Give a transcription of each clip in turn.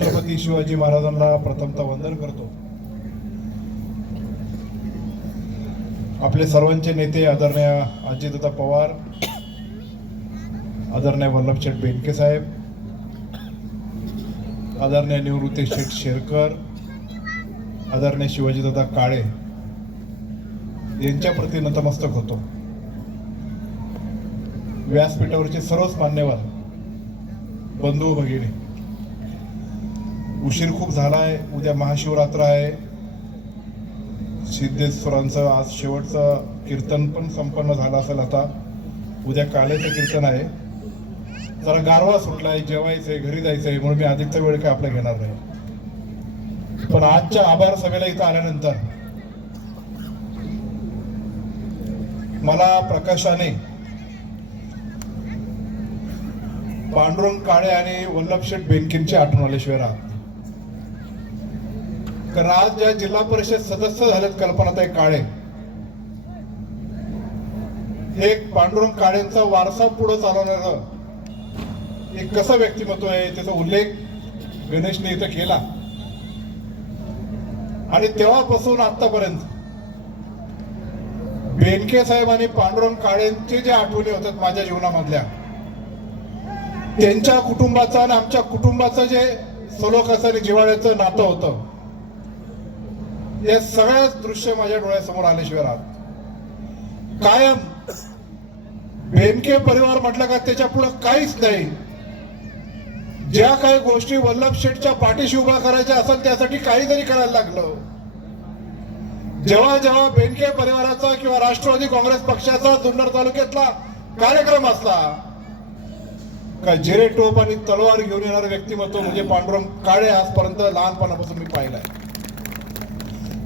छत्रपती शिवाजी महाराजांना प्रथमतः वंदन करतो। आपले सर्वांचे नेते आदरणीय अजितदादा पवार, आदरणीय वल्लभशेठ बेनके साहेब, आदरणीय निवृत्ती शेठ शेरकर, आदरणीय शिवाजीदादा काळे यांच्या प्रती नतमस्तक होतो। व्यासपीठावरचे सर्वच मान्यवर बंधू भगिनी, उशीर खूप झालाय, उद्या महाशिवरात्र आहे। सिद्धेश्वरांचं आज शेवटचं कीर्तन पण संपन्न झालं असेल। आता उद्या काळेचं कीर्तन आहे, जरा गारवा सुटलाय, जेवायचंय, घरी जायचंय, म्हणून मी अधिकचा वेळ काय आपला घेणार नाही। पण आजच्या आभार सभेला इथं आल्यानंतर मला प्रकाशाने पांडुरंग काळे आणि वल्लभशेठ बेनकेंची आठवण आल्याशिवाय राहत। कारण आज ज्या जिल्हा परिषद सदस्य झालेत कल्पनाताई काळे, हे पांडुरंग काळेंचा वारसा पुढे चालवणारं एक कसं व्यक्तिमत्व आहे, त्याचा उल्लेख गणेशने इथं केला। आणि तेव्हापासून आतापर्यंत बेनके साहेब आणि पांडुरंग काळेंचे जे आठवणी होतात माझ्या जीवनामधल्या, त्यांच्या कुटुंबाचं आणि आमच्या कुटुंबाचं जे सलोख्याचं आणि जिव्हाळ्याचं नातं होतं, हे सगळ्याच दृश्य माझ्या डोळ्यासमोर आल्याशिवाय राहत। कायम बेनके परिवार म्हटलं का त्याच्या पुढे काहीच नाही। ज्या काही गोष्टी वल्लभशेठच्या पाठीशी उभा करायच्या असेल त्यासाठी काहीतरी करायला लागलं। जेव्हा जेव्हा बेनके परिवाराचा किंवा राष्ट्रवादी काँग्रेस पक्षाचा जुन्नर तालुक्यातला कार्यक्रम असला का जिरे टोप आणि तलवार घेऊन येणारं व्यक्तिमत्व म्हणजे पांडुरंग काळे आजपर्यंत लहानपणापासून मी पाहिलंय।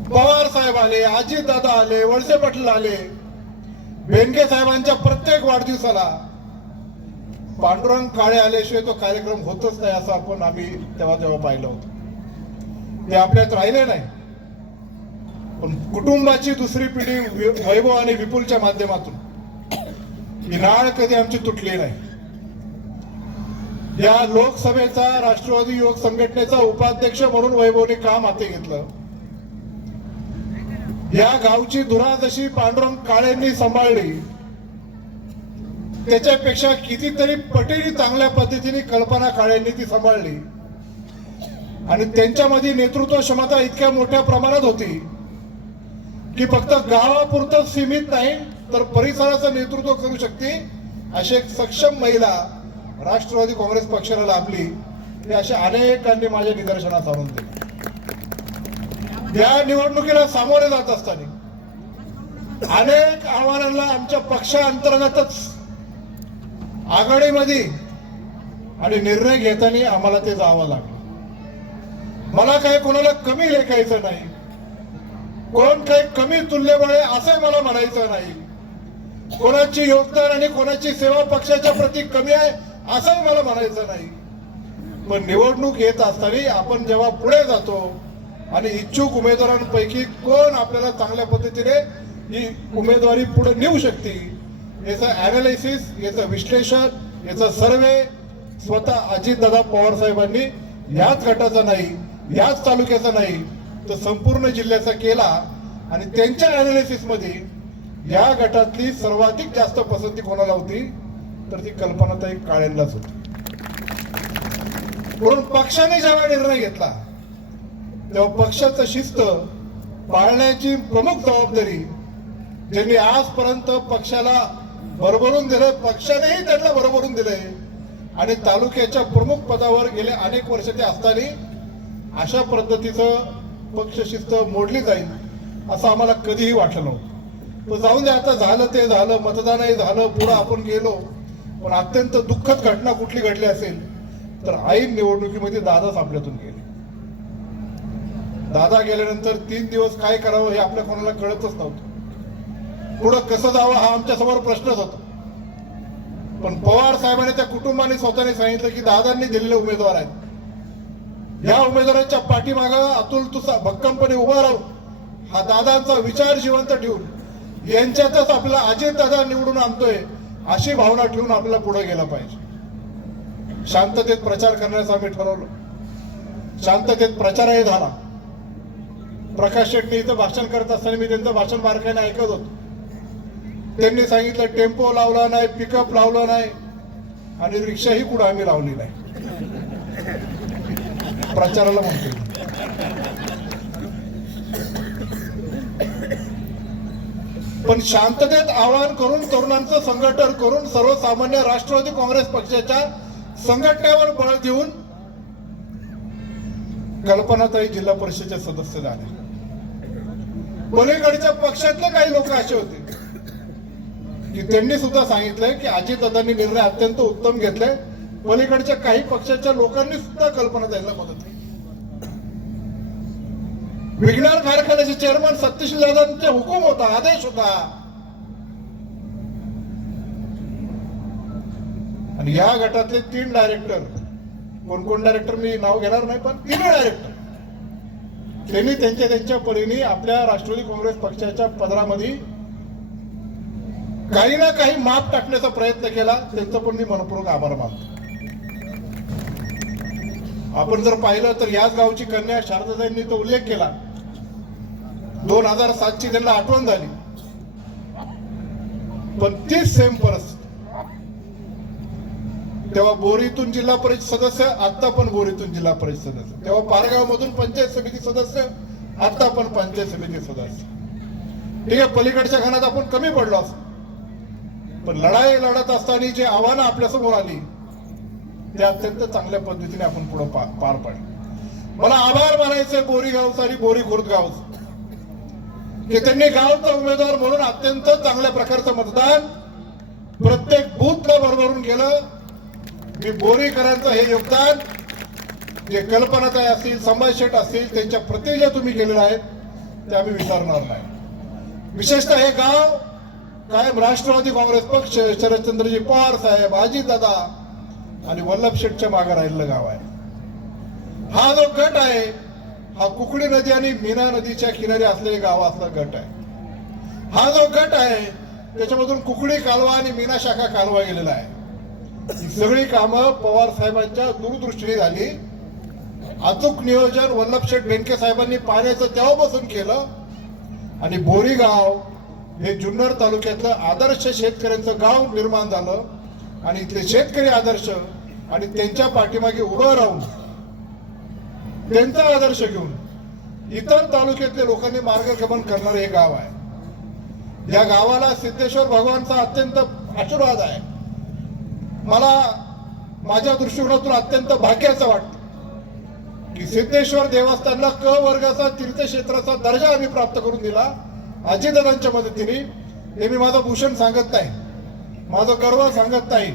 पवार साहेब आले, अजित दादा आले, वळसे पाटील आले, बेनके साहेबांच्या प्रत्येक वाढदिवसाला पांडुरंग काळे आल्याशिवाय तो कार्यक्रम होतच नाही, असं आम्ही तेव्हा पाहिलं होतं। ते आपल्यात राहिले नाही, पण कुटुंबाची दुसरी पिढी वैभव आणि विपुलच्या माध्यमातून ही नाळ कधी आमची तुटली नाही। या लोकसभेचा राष्ट्रवादी युवक संघटनेचा उपाध्यक्ष म्हणून वैभवने काम हाती घेतलं। या गावची धुरा जशी पांडुरंग काळेंनी सांभाळली, त्याच्यापेक्षा कितीतरी पटीने चांगल्या पद्धतीने कल्पना काळेंनी ती सांभाळली। आणि त्यांच्यामध्ये नेतृत्व क्षमता इतक्या मोठ्या प्रमाणात होती की फक्त गावापुरतं सीमित नाही तर परिसराचं नेतृत्व करू शकते अशी एक सक्षम महिला राष्ट्रवादी काँग्रेस पक्षाला लाभली। हे अशा अनेकांनी माझ्या निदर्शनास आणून दिले। या निवडणुकीला सामोरे जात असताना अनेक आव्हानांना आमच्या पक्षांतर्गतच आघाडीमध्ये आणि निर्णय घेताना आम्हाला ते जावं लागलं। मला काही कोणाला कमी लेखायचं नाही, कोण काही कमी तुल्यबळ असं मला म्हणायचं नाही, कोणाची योगदान आणि कोणाची सेवा पक्षाच्या प्रती कमी आहे असंही मला म्हणायचं नाही। पण निवडणूक येत असताना आपण जेव्हा पुढे जातो आणि इच्छुक उमेदवारांपैकी कोण आपल्याला चांगल्या पद्धतीने ही उमेदवारी पुढे नेऊ शकते याचं अॅनालिसिस, याचं विश्लेषण, याचा सर्वे स्वतः अजितदादा पवार साहेबांनी याच गटाचा नाही, याच तालुक्याचा नाही तर संपूर्ण जिल्ह्याचा केला। आणि त्यांच्या अॅनालिसिस मध्ये या गटातली सर्वाधिक जास्त पसंती कोणाला होती तर ती कल्पनाताई काळेंनाच होती। म्हणून पक्षाने जेव्हा निर्णय घेतला तेव्हा पक्षाचं शिस्त पाळण्याची प्रमुख जबाबदारी ज्यांनी आजपर्यंत पक्षाला भरभरून दिलं, पक्षानेही त्यांना भरभरून दिलंय आणि तालुक्याच्या प्रमुख पदावर गेले अनेक वर्ष ते असताना अशा पद्धतीचं पक्ष शिस्त मोडली जाईल असं आम्हाला कधीही वाटलं नव्हतं। तो जाऊन दे, आता झालं ते झालं, मतदानही झालं, पुढे आपण गेलो। पण अत्यंत दुःखद घटना कुठली घडली असेल तर ऐन निवडणुकीमध्ये दादाच आपल्यातून गेले। दादा गेल्यानंतर 3 दिवस काय करावं हे आपल्या कोणाला कळतच नव्हतं, पुढं कसं जावं हा आमच्या समोर प्रश्नच होता। पण पवार साहेबांनी त्या कुटुंबाने स्वतःने सांगितलं की दादांनी दिलेले उमेदवार आहेत, या उमेदवारांच्या पाठीमागं अतुल तुसा भक्कमपणे उभा राहून हा दादांचा विचार जिवंत ठेवून यांच्यातच आपला अजितदादा निवडून आणतोय अशी भावना ठेवून आपल्याला पुढे गेलं पाहिजे। शांततेत प्रचार करण्याचं आम्ही ठरवलं। शांततेत प्रचारही झाला. प्रकाश शेट्टी इथं भाषण करत असताना मी त्यांचं भाषण बारकाईने ऐकत होतो. त्यांनी सांगितलं टेम्पो लावला नाही, पिकअप लावला नाही आणि रिक्षाही कुठं आम्ही लावली नाही. प्रचाराला म्हणतो. पण शांततेत आवाहन करून, तरुणांचं संघटन करून, सर्वसामान्य राष्ट्रवादी काँग्रेस पक्षाच्या संघटनेवर बळ देऊन कल्पनाताई जिल्हा परिषदेचे सदस्य झाले. पलीकडच्या पक्षातले काही लोक असे होते की त्यांनी सुद्धा सांगितलंय की अजितदादांनी निर्णय अत्यंत उत्तम घेतले. पलीकडच्या काही पक्षाच्या लोकांनी सुद्धा कल्पनाताईला मदत केली. विघ्नार कारखान्याचे चेअरमन सत्यशील दादांचा हुकूम होता, आदेश होता. आणि या गटातले 3 डायरेक्टर, कोण डायरेक्टर मी नाव घेणार नाही, पण 3 डायरेक्टर त्यांनी त्यांच्या परीने आपल्या राष्ट्रवादी काँग्रेस पक्षाच्या पदरामध्ये काही ना काही माप टाकण्याचा प्रयत्न केला. त्यांचा पण मी मनपूर्वक आभार मानतो. आपण जर पाहिलं तर याच गावची कन्या शारदाताईंनी तो उल्लेख केला. 2007 ची त्यांना आठवण झाली. पण तीच सेम परिस्थिती तेव्हा बोरीतून जिल्हा परिषद सदस्य, आता पण बोरीतून जिल्हा परिषद सदस्य, तेव्हा पारगाव मधून पंचायत समिती सदस्य, आता पण पंचायत समिती सदस्य. ठीक आहे, पलीकडच्या घरात आपण कमी पडलो असतो, पण लढाई लढत असताना जे आव्हानं आपल्या समोर आली ते अत्यंत चांगल्या पद्धतीने आपण पुढे पार पाडले. मला आभार मानायचे बोरी गावचा आणि बोरी खुर्द गावचा की त्यांनी गावचा उमेदवार म्हणून अत्यंत चांगल्या प्रकारचं मतदान प्रत्येक बूथला भरभरून केलं. मी बोरीकरांचं हे योगदान जे कल्पनाताई असतील, संभाजी शेठ असतील, त्यांच्या प्रति जे तुम्ही केलेलं आहेत ते आम्ही विसरणार नाही. विशेषतः हे गाव कायम राष्ट्रवादी काँग्रेस पक्ष, शरदचंद्रजी पवार साहेब, अजितदादा आणि वल्लभ शेठच्या मागे राहिलेलं गाव आहे. हा जो गट आहे हा कुकडी नदी आणि मीना नदीच्या किनारी असलेले गाव असला गट आहे. हा जो गट आहे त्याच्यामधून कुकडी कालवा आणि मीना शाखा कालवा गेलेला आहे. ही सगळी कामं पवार साहेबांच्या दूरदृष्टीने झाली. अचूक नियोजन वल्लभ शेठ बेनके साहेबांनी पाण्याचं तेव्हापासून केलं आणि बोरी गाव हे जुन्नर तालुक्यातलं आदर्श शेतकऱ्यांचं गाव निर्माण झालं. आणि इथले शेतकरी आदर्श आणि त्यांच्या पाठीमागे उभं राहून त्यांचा आदर्श घेऊन इतर तालुक्यातल्या लोकांनी मार्गक्रमण करणारे हे गाव आहे. या गावाला सिद्धेश्वर भगवानचा अत्यंत आशीर्वाद आहे. मला माझ्या दृष्टिकोनातून अत्यंत भाग्याचं वाटतं की सिद्धेश्वर देवस्थानला क वर्गाचा तीर्थक्षेत्राचा दर्जा आम्ही प्राप्त करून दिला अजितदादांच्या मदतीने. हे मी माझं भूषण सांगत नाही, माझं गर्व सांगत नाही,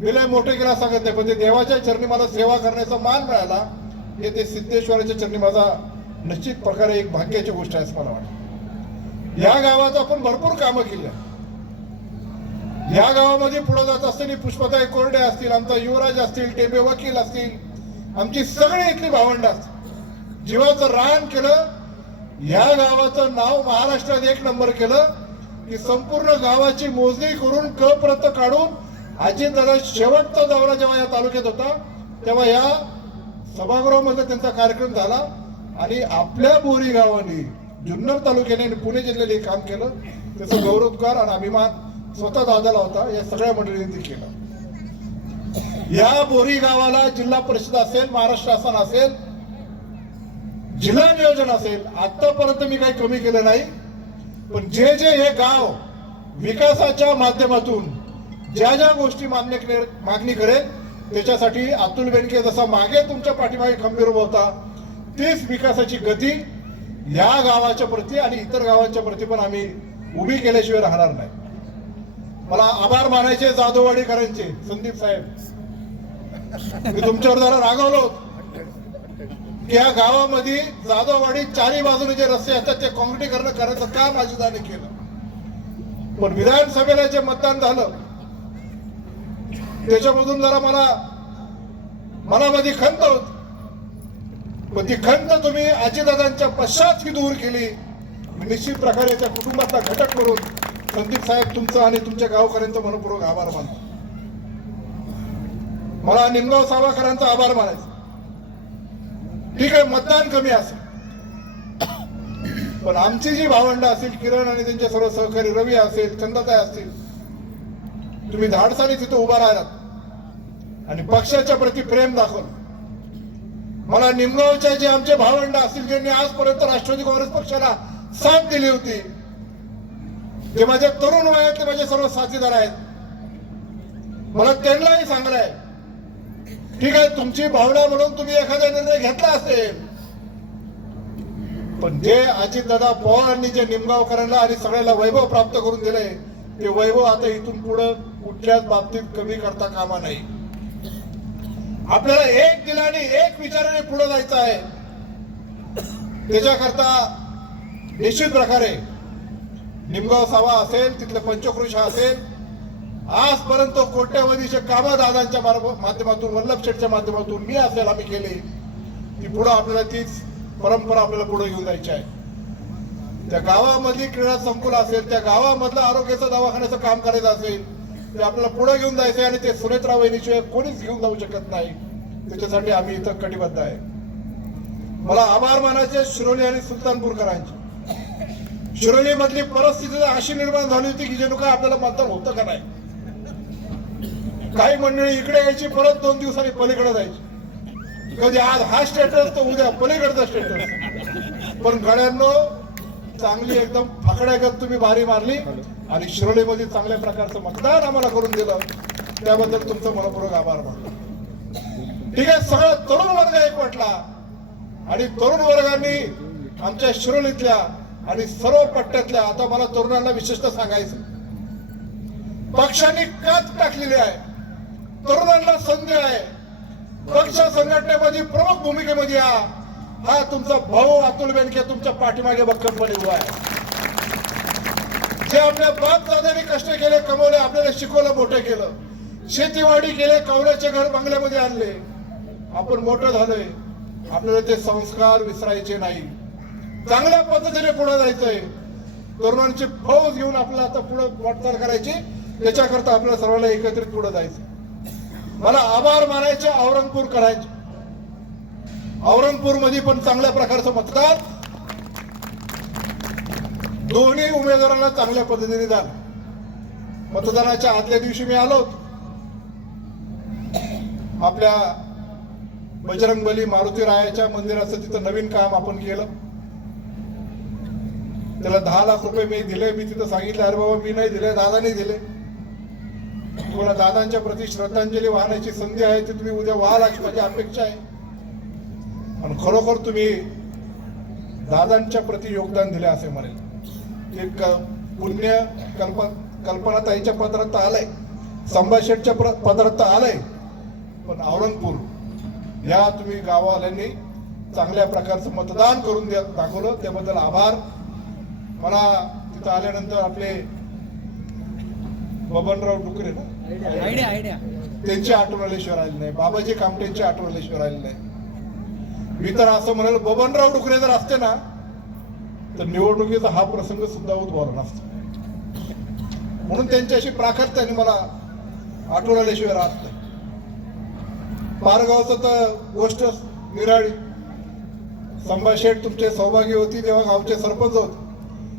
विलय मोठे केला सांगत नाही, पण ते देवाच्या चरणी मला सेवा करण्याचा मान मिळाला हे ते सिद्धेश्वराच्या चरणी माझा निश्चित प्रकारे एक भाग्याची गोष्ट आहे असं मला वाटतं. या गावात आपण भरपूर कामं केली. या गावामध्ये पुढे जात असताना पुष्पताई कोरडे असतील, आमचा युवराज असतील, टेबे वकील असतील, आमची सगळी इथली भावंड असतील, जीवाचं रान केलं. या गावाचं नाव महाराष्ट्रात 1 नंबर केलं की संपूर्ण गावाची मोजणी करून क प्रत काढून अजितदादा शेवटचा दौरा जेव्हा या तालुक्यात होता तेव्हा या सभागृहामध्ये त्यांचा कार्यक्रम झाला. आणि आपल्या बोरी गावाने जुन्नर तालुक्याने आणि पुणे जिल्ह्याने काम केलं. त्याचा गौरवकार आणि अभिमान स्वतः दादाला होता. या सगळ्या मंडळींनी केलं. या बोरी गावाला जिल्हा परिषद असेल, महाराष्ट्र शासन असेल, जिल्हा नियोजन असेल, आतापर्यंत मी काही कमी केलं नाही. पण जे हे गाव विकासाच्या माध्यमातून ज्या ज्या गोष्टी मागणी करेल त्याच्यासाठी अतुल बेनके जसा मागे तुमच्या पाठीमागे खंबीर उभा होता तीच विकासाची गती या गावाच्या प्रती आणि इतर गावांच्या प्रती पण आम्ही उभी केल्याशिवाय राहणार नाही. मला आभार मानायचे जाधववाडीकरांचे. संदीप साहेब, मी तुमच्यावर जरा रागावलो की या गावामध्ये जाधववाडी चारी बाजूने जे रस्ते असतात ते काँक्रिटीकरण करायचं काम अजितदादांनी केलं. पण विधानसभेला जे मतदान झालं त्याच्यामधून जरा मनामध्ये खंत होती. पण ती खंत तुम्ही अजितदादांच्या पश्चात ही दूर केली. निश्चित प्रकारे त्या कुटुंबातला घटक म्हणून संदीप साहेब तुमचा आणि तुमच्या गावकऱ्यांचा मनपूर्वक आभार मानतो. मला निमगाव सावाकरांचा आभार मानायचा. ठीक आहे, मतदान कमी असेल, पण आमची जी भावंड असतील, किरण आणि त्यांचे सर्व सहकारी, रवी असेल, चंदाताई असतील, तुम्ही धाडसाने तिथे उभा राहिलात आणि पक्षाच्या प्रती प्रेम दाखवलं. मला निमगावच्या जे आमचे भावंड असतील, ज्यांनी आजपर्यंत राष्ट्रवादी काँग्रेस पक्षाला साथ दिली होती, जे माझ्या तरुण वयातले माझे सर्व साथीदार आहेत, मला त्यांनाही सांगलंय, ठीक आहे, तुमची भावना म्हणून तुम्ही एखादा निर्णय घेतला असेल, पण जे अजितदादा पवारांनी जे निमगावकरांना आणि सगळ्याला वैभव प्राप्त करून दिले, ते वैभव आता इथून पुढे कुठल्याच बाबतीत कमी करता कामा नाही. आपल्याला एक दिलाने एक विचाराने पुढे जायचं आहे. त्याच्याकरता निश्चित प्रकारे निमगाव सावा असेल, तिथलं पंचक्रोशा असेल, आजपर्यंत कोट्यवधीचे कामं दादांच्या माध्यमातून, वल्लभ शेठच्या माध्यमातून, मी असेल, आम्ही केले, ती पुढे आपल्याला तीच परंपरा आपल्याला पुढे घेऊन जायची आहे. त्या गावामधली क्रीडा संकुल असेल, त्या गावामधलं आरोग्याचं दवाखान्याचं काम करायचं असेल, ते आपल्याला पुढे घेऊन जायचं आणि ते सुनेत्रा वहिनीशिवाय कोणीच घेऊन जाऊ शकत नाही. त्याच्यासाठी आम्ही इथं कटिबद्ध आहे. मला आभार मानायचे शिरोली आणि सुलतानपूरकरांचे. शिरोली मधली परिस्थिती अशी निर्माण झाली होती की जणू काय आपल्याला मतदान होतं का नाही. काही मंडळी इकडे यायची, परत 2 दिवसांनी पलीकडे जायची. कधी आज हा स्टेटस तर उद्या पलीकडचा स्टेटस. पण गड्यांनो, चांगली एकदम फकड्यागत तुम्ही बारी मारली आणि शिरोलीमध्ये चांगल्या प्रकारचं मतदान आम्हाला करून दिलं, त्याबद्दल तुमचं मनपूर्वक आभार मानतो. ठीक आहे, सगळा तरुण वर्ग एकवटला आणि तरुण वर्गांनी आमच्या शिरोलीतल्या आणि सर्व पट्ट्यातल्या, आता मला तरुणांना विशेषतः सांगायचं, पक्षांनी काच टाकलेली आहे, तरुणांना संधी आहे, पक्ष संघटनेमध्ये प्रमुख भूमिकेमध्ये हा तुमचा भाऊ अतुल बेनके तुमच्या पाठीमागे भक्कमपणे उभा आहे. जे आपल्या बाप दादांनी कष्ट केले, कमवले, आपल्याला शिकवलं, मोठं केलं, शेतीवाडी केले, कौलाचे घर बंगल्यामध्ये आणले, आपण मोठं झालोय, आपल्याला ते संस्कार विसरायचे नाही. चांगल्या पद्धतीने पुढे जायचंय, तरुणांची फौज घेऊन आपल्याला आता पुढे वाटचाल करायची, त्याच्याकरता आपल्याला सर्वांना एकत्रित पुढे जायचं. मला आभार मानायचे औरंगपूर करायचे. औरंगपूर मध्ये पण चांगल्या प्रकारचं मतदान दोन्ही उमेदवारांना चांगल्या पद्धतीने झालं. मतदानाच्या आदल्या दिवशी मी आलो होतो. आपल्या बजरंगबली मारुती रायाच्या मंदिराचं तिथं नवीन काम आपण केलं. त्याला 10 लाख रुपये मी दिले. मी तिथं सांगितलं, अरे बाबा मी नाही दिले, दादाने दिले. तुम्हाला दादांच्या प्रति श्रद्धांजली वाहण्याची संधी आहे, ती तुम्ही उद्या व्हाल अशी माझी अपेक्षा आहे. आणि खरोखर तुम्ही दादांच्या प्रति योगदान दिले असे म्हणेल. एक पुण्य कल्पनाताईच्या पत्रात आलंय, संभाजी शेठच्या पत्रात आलंय, पण औरंगपूर या तुम्ही गाववाल्यांनी चांगल्या प्रकारचं मतदान करून दाखवलं, त्याबद्दल आभार. मला तिथं आल्यानंतर आपले बबनराव डुकरे ना, त्यांची आठवण आल्याशिवाय राहिली नाही, बाबाजी कामटेंची आठवण आल्याशिवाय राहिली नाही. मी तर असं म्हणाल, बबनराव डुकरे जर असते ना तर निवडणुकीचा हा प्रसंग सुद्धा उद्भवला नसता. म्हणून त्यांच्याशी प्राखत्याने मला आठवण आल्याशिवाय राहत नाही. पारगावचं तर गोष्ट निराळी. संभाजी शेठ तुमचे सौभागी होती तेव्हा गावचे सरपंच होते.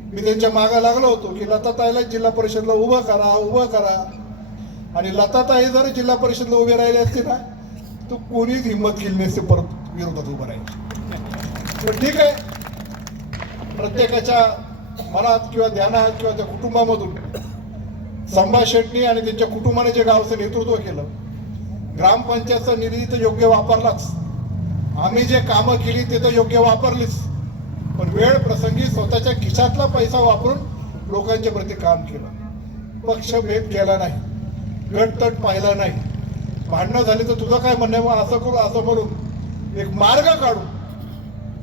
मी त्यांच्या मागे लागलो होतो की लताताईला जिल्हा परिषदला उभं करा. आणि लताताई जर जिल्हा परिषदला उभे राहिले असते ना तर कोणीच हिंमत केली नसते परत विरोधात उभं राहायची. पण ठीक आहे, प्रत्येकाच्या मनात किंवा ध्यानात किंवा त्या कुटुंबामधून संभाजी शेट्टी आणि त्यांच्या कुटुंबाने जे गावचं नेतृत्व केलं, ग्रामपंचायतचा निधी तर योग्य वापरलाच, आम्ही जे कामं केली ते तर योग्य वापरलीच, पण वेळ प्रसंगी स्वतःच्या खिशातला पैसा वापरून लोकांच्या प्रती काम केलं. पक्षभेद केला नाही, गटतट पाहिला नाही. भांडणं झाली तर तुझं काय म्हणणं, असं करू असं म्हणून एक मार्ग काढू.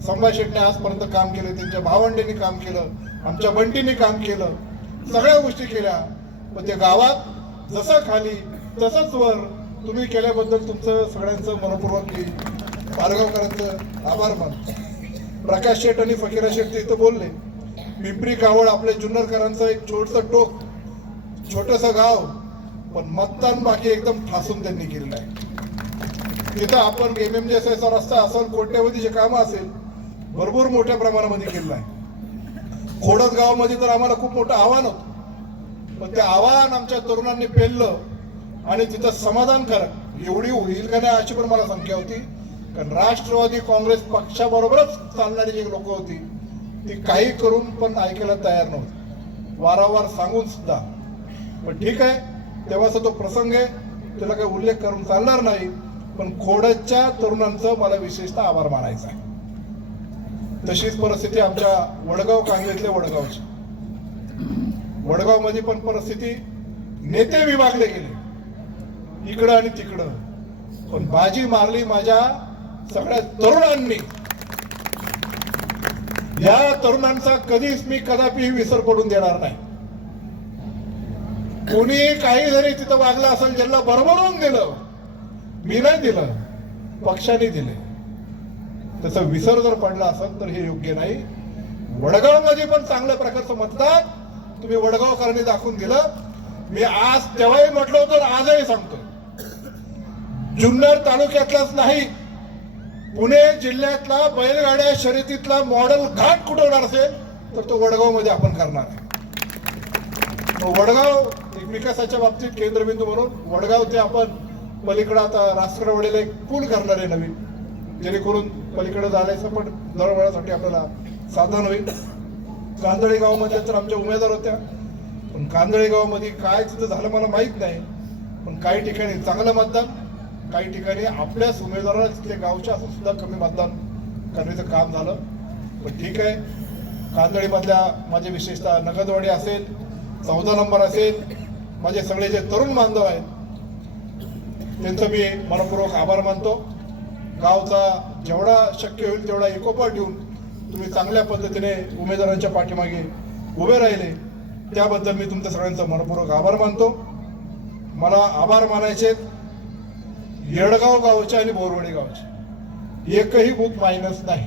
संभाजी शेट्टीने आजपर्यंत काम केलं, त्यांच्या भावंडींनी काम केलं, आमच्या बंटींनी काम केलं, सगळ्या गोष्टी केल्या. पण त्या गावात जसं खाली तसंच वर तुम्ही केल्याबद्दल तुमचं सगळ्यांचं मनपूर्वक पारगावकरांचं आभार मानतो. प्रकाश शेठ आणि फकीरा शेठ इथं बोलले. पिंपरी कावळ आपल्या जुन्नरकरांचं एक छोटस टोक, छोटस गाव, पण मतदान बाकी एकदम ठासून त्यांनी केलेलं आहे. तिथं आपण MMJSचा रस्ता असेल, कोट्यवधीचे कामं असेल, भरपूर मोठ्या प्रमाणामध्ये केलं आहे. खोडद गावामध्ये तर आम्हाला खूप मोठं आव्हान होतं, पण ते आव्हान आमच्या तरुणांनी पेललं आणि तिथं समाधानकारक एवढी होईल का नाही अशी पण मला शंका होती. कारण राष्ट्रवादी काँग्रेस पक्षाबरोबरच चालणारी जी लोक होती ती काही करून पण ऐकायला तयार नव्हती, वारंवार सांगून सुद्धा. पण ठीक आहे, तेव्हाचा तो प्रसंग आहे, त्याला काही उल्लेख करून चालणार नाही. पण खोडदच्या तरुणांचं मला विशेषतः आभार मानायचा आहे. तशीच परिस्थिती आमच्या वडगाव कांग्रेसले वडगावची. वडगाव मध्ये पण परिस्थिती, नेते विभागले गेले इकडं आणि तिकडं, पण बाजी मारली माझ्या सगळ्या तरुणांनी. या तरुणांचा कधीच मी कदापि विसर पडून देणार नाही. कोणी काही जरी तिथं वागलं असेल, ज्यांना भरभरून दिलं, मी नाही दिलं, पक्षाने दिले, त्याचा विसर जर पडला असेल तर हे योग्य नाही. वडगाव मध्ये पण चांगल्या प्रकारचं मतदान तुम्ही वडगावकरांनी दाखवून दिलं. मी आज तेव्हाही म्हटलं होतं, आजही सांगतो, जुन्नर तालुक्यातलाच नाही, पुणे जिल्ह्यातला बैलगाड्या शर्यतीतला मॉडेल घाट कुठं होणार असेल तर तो वडगाव मध्ये आपण करणार आहे. वडगाव एक विकासाच्या बाबतीत केंद्रबिंदू म्हणून वडगाव ते आपण पलीकडे आता राष्ट्रवाडीला एक पूल करणार आहे नवीन, जेणेकरून पलीकडे जाण्याचं पण दळवळासाठी आपल्याला साधन होईल. कांदळी गावामध्ये तर आमच्या उमेदवार होत्या, पण कांदळी गावामध्ये काय तिथं झालं मला माहित नाही. पण काही ठिकाणी चांगलं मतदान, काही ठिकाणी आपल्याच उमेदवाराला तिथल्या गावच्या असून सुद्धा कमी मतदान करण्याचं काम झालं. पण ठीक आहे, कांदळी मधल्या माझे विशेषतः नगदवाडी असेल, 14 नंबर असेल, माझे सगळे जे तरुण बांधव आहेत त्यांचं मी मनपूर्वक आभार मानतो. गावचा जेवढा शक्य होईल तेवढा एकोपा ठेवून तुम्ही चांगल्या पद्धतीने उमेदवारांच्या पाठीमागे उभे राहिले, त्याबद्दल मी तुमच्या सगळ्यांचा मनपूर्वक आभार मानतो. मला आभार मानायचे येडगाव गावचे आणि बोरवडी गावचे, एकही बूथ मायनस नाही,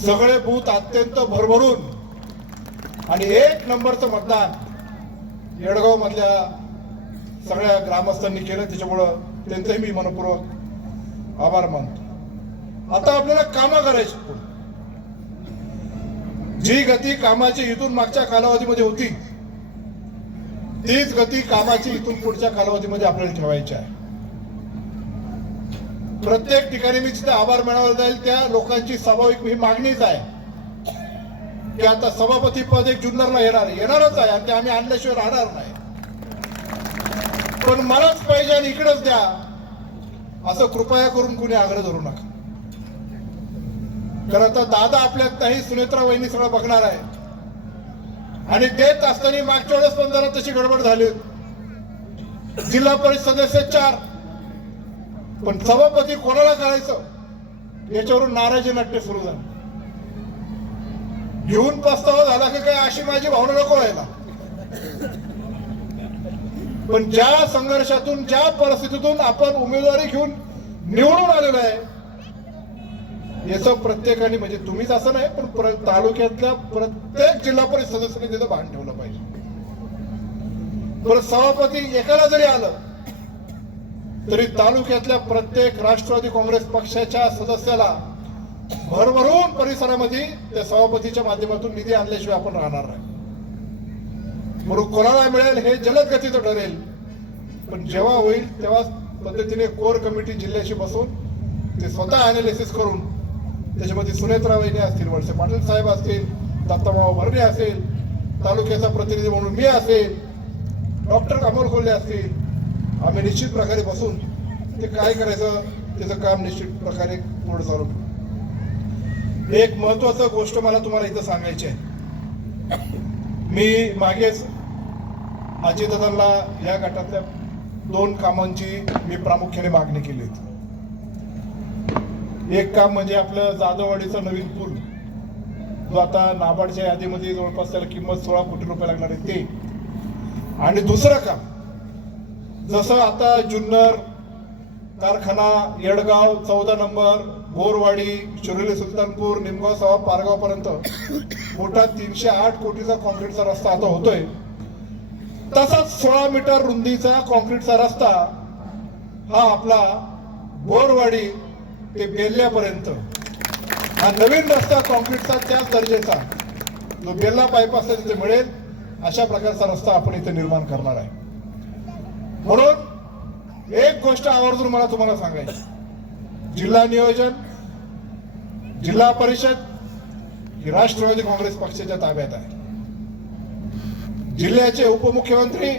सगळे बूथ अत्यंत भरभरून आणि 1 नंबरचं मतदान येडगाव मधल्या सगळ्या ग्रामस्थांनी केलं, त्याच्यामुळं त्यांचंही मी मनपूर्वक आभार मानतो. आता आपल्याला कामं करायची, जी गती कामाची इथून मागच्या कालावधीमध्ये होती तीच गती कामाची इथून पुढच्या कालावधीमध्ये आपल्याला ठेवायची आहे. प्रत्येक ठिकाणी मी जिथे आभार मिळवला जाईल त्या लोकांची स्वाभाविक ही मागणीच आहे की आता सभापती पद एक जुन्नरला येणारच आहे आणि ते आम्ही आणल्याशिवाय राहणार नाही. पण मलाच पाहिजे आणि इकडेच द्या असं कृपया करून कुणी आग्रह धरू नका. तर आता दादा आपल्यात नाही, सुनेत्रा वहिनी सगळं बघणार आहे आणि देत असताना मागच्या वेळेस पण जरा तशी गडबड झाली. जिल्हा परिषद सदस्य 4, पण सभापती कोणाला करायचं याच्यावरून नाराजी नाट्य सुरू झालं. घेऊन पस्तावा झाला की काय अशी माझी भावना नको व्हायला. पण ज्या संघर्षातून, ज्या परिस्थितीतून आपण उमेदवारी घेऊन निवडून आलेलो आहे, याचं प्रत्येकाने, म्हणजे तुम्हीच असं नाही पण तालुक्यातल्या प्रत्येक जिल्हा परिषद सदस्याने त्याचं भान ठेवलं पाहिजे. परत सभापती एकाला जरी आलं तरी तालुक्यातल्या प्रत्येक राष्ट्रवादी काँग्रेस पक्षाच्या सदस्याला भरभरून परिसरामध्ये त्या सभापतीच्या माध्यमातून निधी आणल्याशिवाय आपण राहणार नाही. म्हणून कोणाला मिळेल हे जलद गतीचं ठरेल, पण जेव्हा होईल तेव्हा पद्धतीने कोर कमिटी जिल्ह्याशी बसून ते स्वतः अनालिसिस करून त्याच्यामध्ये सुनेत्रा वहिनी असतील, वळसे पाटील साहेब असतील, दत्ताभाऊ भरणे असेल, तालुक्याचा प्रतिनिधी म्हणून मी असेल, डॉक्टर अमोल कोल्हे असतील, आम्ही निश्चित प्रकारे बसून ते काय करायचं त्याचं काम निश्चित प्रकारे पुढे चालू. एक महत्वाचं गोष्ट मला तुम्हाला इथं सांगायची आहे. मी मागेच अजितदादांना या गटातल्या 2 कामांची मी प्रामुख्याने मागणी केली होती. एक काम म्हणजे आपलं जाधववाडीचा नवीन पूल, जो आता नाबार्डच्या यादीमध्ये जवळपास त्याला किंमत 16 कोटी रुपये लागणार आहे ते. आणि दुसरं काम, जसं आता जुन्नर कारखाना, येडगाव 14 नंबर, बोरवाडी, शिरोली, सुलतानपूर, निमगाव, सवा, पारगाव पर्यंत मोठा 308 कोटीचा कॉन्क्रीटचा रस्ता आता होतोय, तसाच 16 मीटर रुंदीचा कॉन्क्रीटचा रस्ता हा आपला बोरवाडी ते बेल्ल्यापर्यंत हा नवीन रस्ता काँक्रीटचा त्याच दर्जाचा जो बेल्ला बायपास तिथे मिळेल अशा प्रकारचा रस्ता आपण इथे निर्माण करणार आहे. म्हणून एक गोष्ट आवर्जून मला तुम्हाला सांगायची, जिल्हा नियोजन, जिल्हा परिषद ही राष्ट्रवादी काँग्रेस पक्षाच्या ताब्यात आहे. जिल्ह्याचे उपमुख्यमंत्री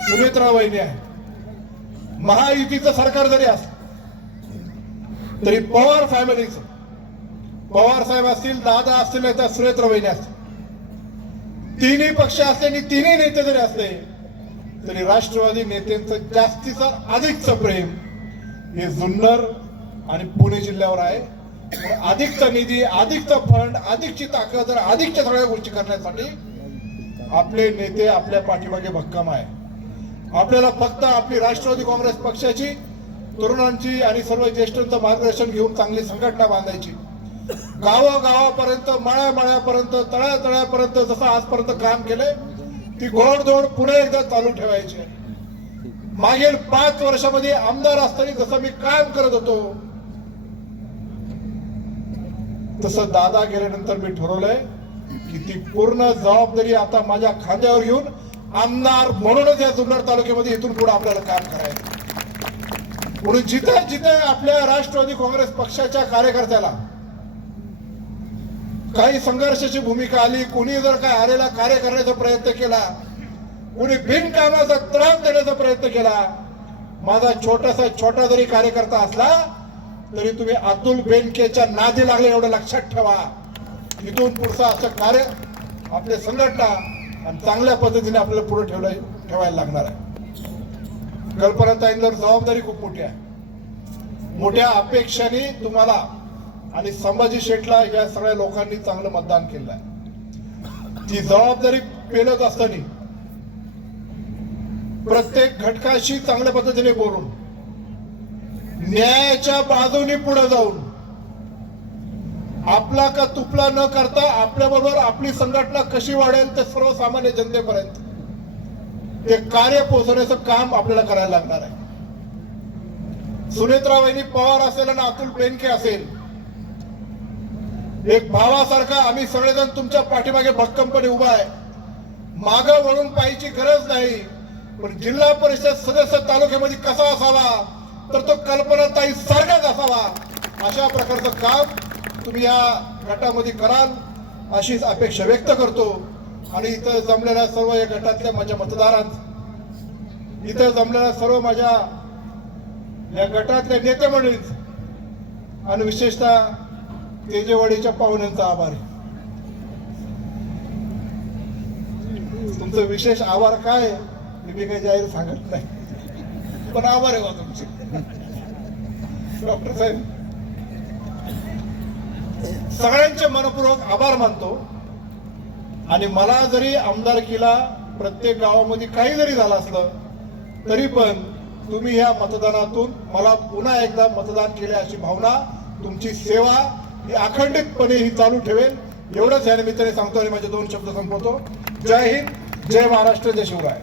सुनेत्रा वहिनी आहे. महायुतीचं सरकार जरी असलं तरी पवार फॅमिलीचं, पवार साहेब असतील, दादा असतील, नाही तर सुनेत्रा वहिनी असतील, तिन्ही पक्ष असले आणि तिन्ही नेते जरी असले तरी राष्ट्रवादी नेत्यांचं जास्तीचं अधिकचं प्रेम हे जुन्नर आणि पुणे जिल्ह्यावर आहे. अधिकचा निधी, अधिकचा फंड, अधिकची ताकद आणि अधिकच्या सगळ्या गोष्टी करण्यासाठी आपले नेते आपल्या पाठीमागे भक्कम आहे. आपल्याला फक्त आपली राष्ट्रवादी काँग्रेस पक्षाची, तरुणांची आणि सर्व ज्येष्ठांचं मार्गदर्शन घेऊन चांगली संघटना बांधायची. गावागावापर्यंत, मळ्यामळ्यापर्यंत, तळ्यातळ्यापर्यंत जसं आजपर्यंत काम केलंय ती घोडदौड पुन्हा एकदा चालू ठेवायची. मागील 5 वर्षामध्ये आमदार असताना जसं मी काम करत होतो तसं दादा गेल्यानंतर मी ठरवलंय की ती पूर्ण जबाबदारी आता माझ्या खांद्यावर घेऊन आमदार म्हणूनच या जुन्नर तालुक्यामध्ये इथून पुढे आपल्याला काम करायचं. म्हणून जिथे जिथे आपल्या राष्ट्रवादी काँग्रेस पक्षाच्या कार्यकर्त्याला काही संघर्षाची भूमिका आली, कोणी जर काय आलेला कार्य करण्याचा प्रयत्न केला, कोणी बिनकामाचा त्रास देण्याचा प्रयत्न केला, माझा छोटा जरी कार्यकर्ता असला तरी तुम्ही अतुल बेनकेच्या नादी लागले एवढं लक्षात ठेवा. इथून पुढचं असं कार्य आपले संघटना आणि चांगल्या पद्धतीने आपल्याला पुढे ठेवायला लागणार आहे. कल्पनाताईंवर जबाबदारी खूप मोठी आहे. मोठ्या अपेक्षांनी तुम्हाला आणि संभाजी शेठला या सगळ्या लोकांनी चांगलं मतदान केलं आहे. ती जबाबदारी पेलत असताना प्रत्येक घटकाशी चांगल्या पद्धतीने बोलून न्यायाच्या बाजूने पुढे जाऊन आपला का तुपला न करता आपल्याबरोबर आपली संघटना कशी वाढेल ते सर्वसामान्य जनतेपर्यंत ते कार्य पोहोचवण्याचं काम आपल्याला करायला लागणार आहे. सुनेत्रा वहिनी पवार असेल आणि अतुल बेनके असेल, एक भावासारखा आम्ही सगळेजण तुमच्या पाठीमागे भक्कमपणे उभा आहे. मागं वळून पाहायची गरज नाही. पण जिल्हा परिषद सदस्य तालुक्यामध्ये कसा असावा तर तो कल्पनाताई सारखाच असावा, अशा प्रकारचं काम तुम्ही या गटामध्ये कराल अशीच अपेक्षा व्यक्त करतो. आणि इथं जमलेल्या सर्व या गटातल्या माझ्या मतदारांत, इथं जमलेल्या सर्व माझ्या या गटातल्या नेते मंडळींच आणि विशेषतः तेजेवाडीच्या पाहुण्यांचा आभार. तुमचं विशेष आभार काय मी काही जाहीर सांगत नाही, पण आभार आहे तुमचे डॉक्टर साहेब. सगळ्यांचे मनपूर्वक आभार मानतो. आणि मला जरी आमदारकीला प्रत्येक गावामध्ये काही जरी झालं असलं तरी पण तुम्ही ह्या मतदानातून मला पुन्हा एकदा मतदान केले अशी भावना, तुमची सेवा ही अखंडितपणे ही चालू ठेवेल एवढंच या निमित्ताने सांगतो आणि माझे 2 शब्द संपवतो. जय हिंद, जय महाराष्ट्र, जय शिवराय.